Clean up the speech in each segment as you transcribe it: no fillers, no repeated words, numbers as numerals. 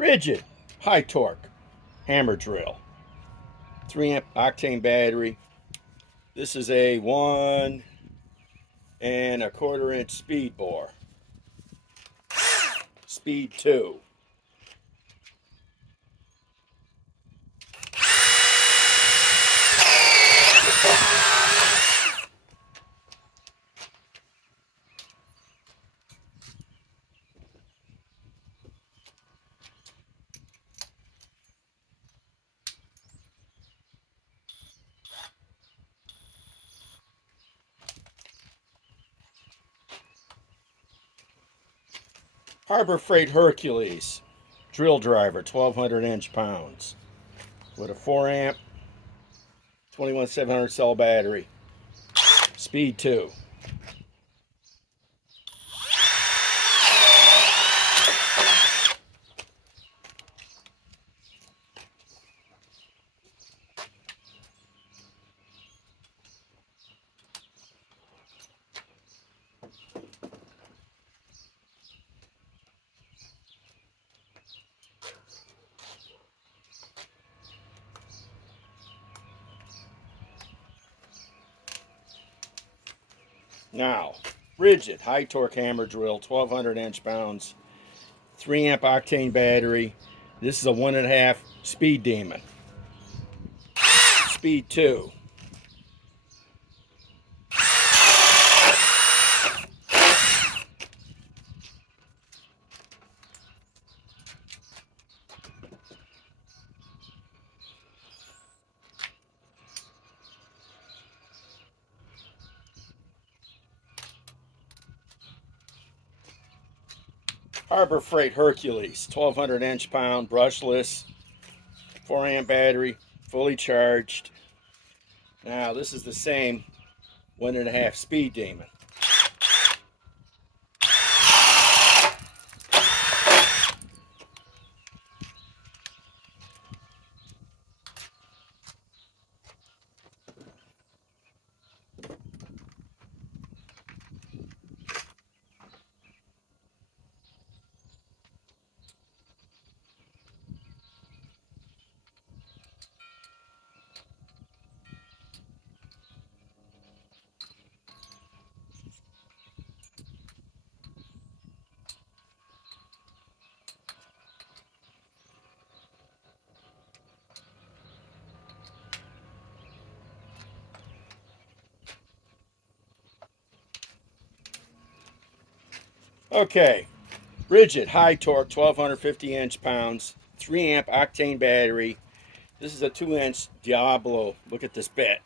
RIDGID, high torque, hammer drill. 3 amp octane battery. This is a 1 1/4 inch speed bore. Speed 2. Harbor Freight Hercules drill driver, 1200 inch-pounds, with a 4 amp 21700 cell battery. Speed 2. Now, RIDGID high torque hammer drill, 1200 inch-pounds, 3 amp octane battery. This is a 1.5 speed demon. Speed 2. Harbor Freight Hercules, 1200 inch-pound, brushless, 4 amp battery, fully charged. Now, this is the same 1.5 speed demon. Okay, RIDGID high torque, 1250 inch-pounds, 3 amp octane battery. This is a 2-inch Diablo. Look at this bit.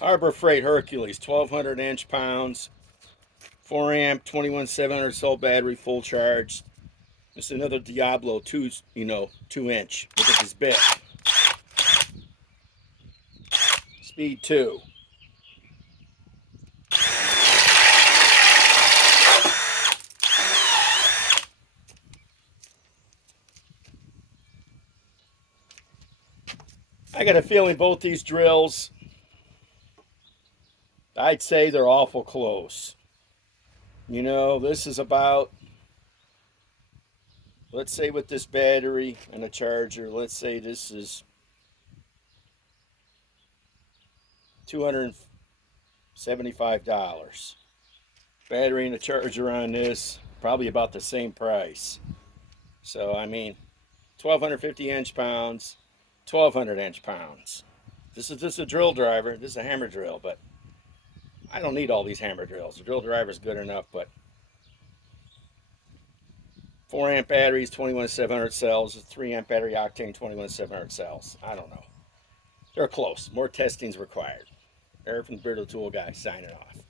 Harbor Freight Hercules, 1200 inch-pounds, 4 amp 21700 cell battery, full charge. This is another Diablo 2-inch. Look at this bit. Speed 2. I got a feeling both these drills, I'd say they're awful close. You know, this is about, let's say with this battery and a charger, let's say this is $275. Battery and a charger on this, probably about the same price. So, I mean, 1250 inch-pounds, 1200 inch-pounds. This is a drill driver. This is a hammer drill, but I don't need all these hammer drills. The drill driver is good enough, but 4 amp batteries, 21700 cells, 3 amp battery octane, 21700 cells. I don't know. They're close. More testing's required. Eric from the Bearded Tool Guy signing off.